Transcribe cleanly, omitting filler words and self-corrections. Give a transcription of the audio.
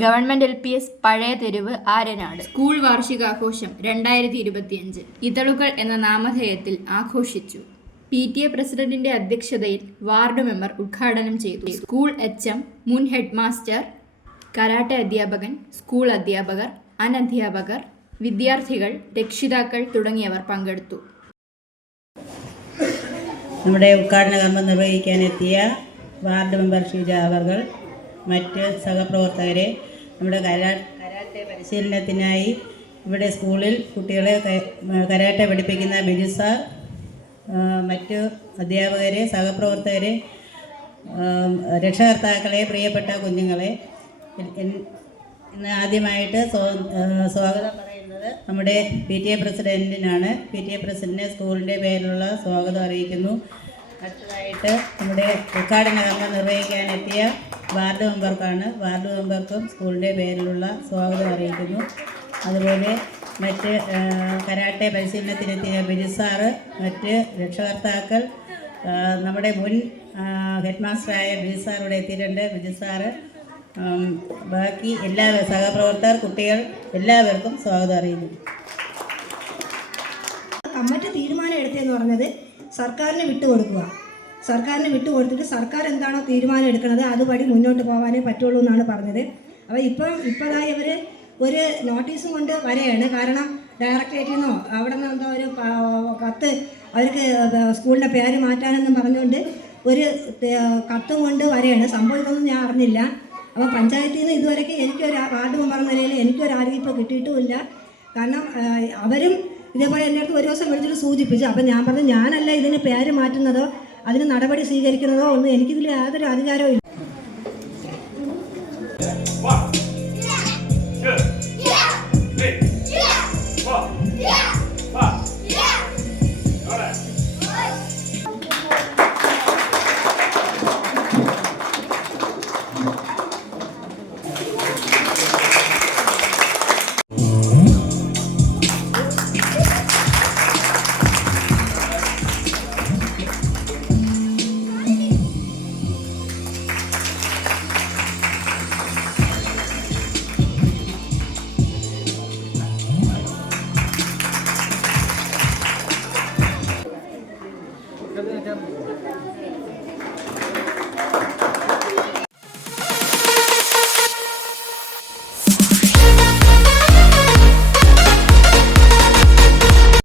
Government LPS പഴയ തെരുവ് Aryanad school വാർഷികാഘോഷം 2025 ഇതളുകൾ എന്ന നാമധേയത്തിൽ ആഘോഷിച്ചു. PTA പ്രസിഡന്റിന്റെ അധ്യക്ഷതയിൽ വാർഡ് മെമ്പർ ഉദ്ഘാടനം ചെയ്തു. സ്കൂൾ HM, മുൻ ഹെഡ് മാസ്റ്റർ, കരാട്ടെ അധ്യാപകൻ, സ്കൂൾ അധ്യാപകർ, അനധ്യാപകർ, വിദ്യാർത്ഥികൾ, രക്ഷിതാക്കൾ തുടങ്ങിയവർ പങ്കെടുത്തു. നമ്മുടെ ഉദ്ഘാടന കർമ്മം നിർവഹിക്കാനെത്തിയ വാർഡ് മെമ്പർ ഷീജ അവർ, മറ്റ് സഹപ്രവർത്തകരെ, നമ്മുടെ കരാട്ടെ പരിശീലനത്തിനായി ഇവിടെ സ്കൂളിൽ കുട്ടികളെ കരാട്ടെ പഠിപ്പിക്കുന്ന ബിജു സാർ, മറ്റു അധ്യാപകരെ, സഹപ്രവർത്തകരെ, രക്ഷകർത്താക്കളെ, പ്രിയപ്പെട്ട കുഞ്ഞുങ്ങളെ, ഇന്ന് ആദ്യമായിട്ട് സ്വാഗതം പറയുന്നത് നമ്മുടെ PTA പ്രസിഡൻറ്റിനാണ്. PTA പ്രസിഡൻറ്റിനെ സ്കൂളിൻ്റെ പേരിലുള്ള സ്വാഗതം അറിയിക്കുന്നു. അടുത്തതായിട്ട് നമ്മുടെ ഉദ്ഘാടന കർമ്മം നിർവഹിക്കാനെത്തിയ വാർഡ് മെമ്പർക്കാണ്. വാർഡ് മെമ്പർക്കും സ്കൂളിൻ്റെ പേരിലുള്ള സ്വാഗതം അറിയിക്കുന്നു. അതുപോലെ മറ്റ് കരാട്ടെ പരിശീലനത്തിനെത്തിയ ബിജു സാറ്, മറ്റ് രക്ഷകർത്താക്കൾ, നമ്മുടെ മുൻ ഹെഡ് മാസ്റ്ററായ ബിജു സാർ ഇവിടെ എത്തിയിട്ടുണ്ട്. ബിജു സാറ്, ബാക്കി എല്ലാ സഹപ്രവർത്തകർ, കുട്ടികൾ എല്ലാവർക്കും സ്വാഗതം അറിയിക്കുന്നു. കമ്മിറ്റി തീരുമാനം എടുത്തതെന്ന് പറഞ്ഞത് സർക്കാരിന് വിട്ടുകൊടുക്കുക. സർക്കാരിന് വിട്ടുകൊടുത്തിട്ട് സർക്കാർ എന്താണോ തീരുമാനം എടുക്കുന്നത് അതുപടി മുന്നോട്ട് പോകാനേ പറ്റുള്ളൂ എന്നാണ് പറഞ്ഞത്. അപ്പോൾ ഇപ്പോഴായി ഇവർ ഒരു നോട്ടീസും കൊണ്ട് വരെയാണ്. കാരണം ഡയറക്ടറേറ്റിൽ നിന്നോ അവിടെ നിന്ന് എന്തോ ഒരു കത്ത് അവർക്ക് സ്കൂളിൻ്റെ പേര് മാറ്റാനെന്നും പറഞ്ഞുകൊണ്ട് ഒരു കത്തും കൊണ്ട് വരെയാണ്. സംഭവം ഇതൊന്നും ഞാൻ അറിഞ്ഞില്ല. അപ്പോൾ പഞ്ചായത്തിൽ നിന്ന് ഇതുവരെയ്ക്ക് എനിക്കൊരു വാർഡ് മെമ്പർ എന്ന നിലയിൽ എനിക്കൊരറിയിപ്പ് കിട്ടിയിട്ടുമില്ല. കാരണം അവരും ഇതേപോലെ എൻ്റെ അടുത്ത് ഒരു ദിവസം വിളിച്ചിട്ട് സൂചിപ്പിച്ചു. അപ്പം ഞാൻ പറഞ്ഞു, ഞാനല്ല ഇതിന് പേര് മാറ്റുന്നതോ അതിന് നടപടി സ്വീകരിക്കുന്നതോ ഒന്നും എനിക്കിതിൽ യാതൊരു അധികാരവും ഇല്ല.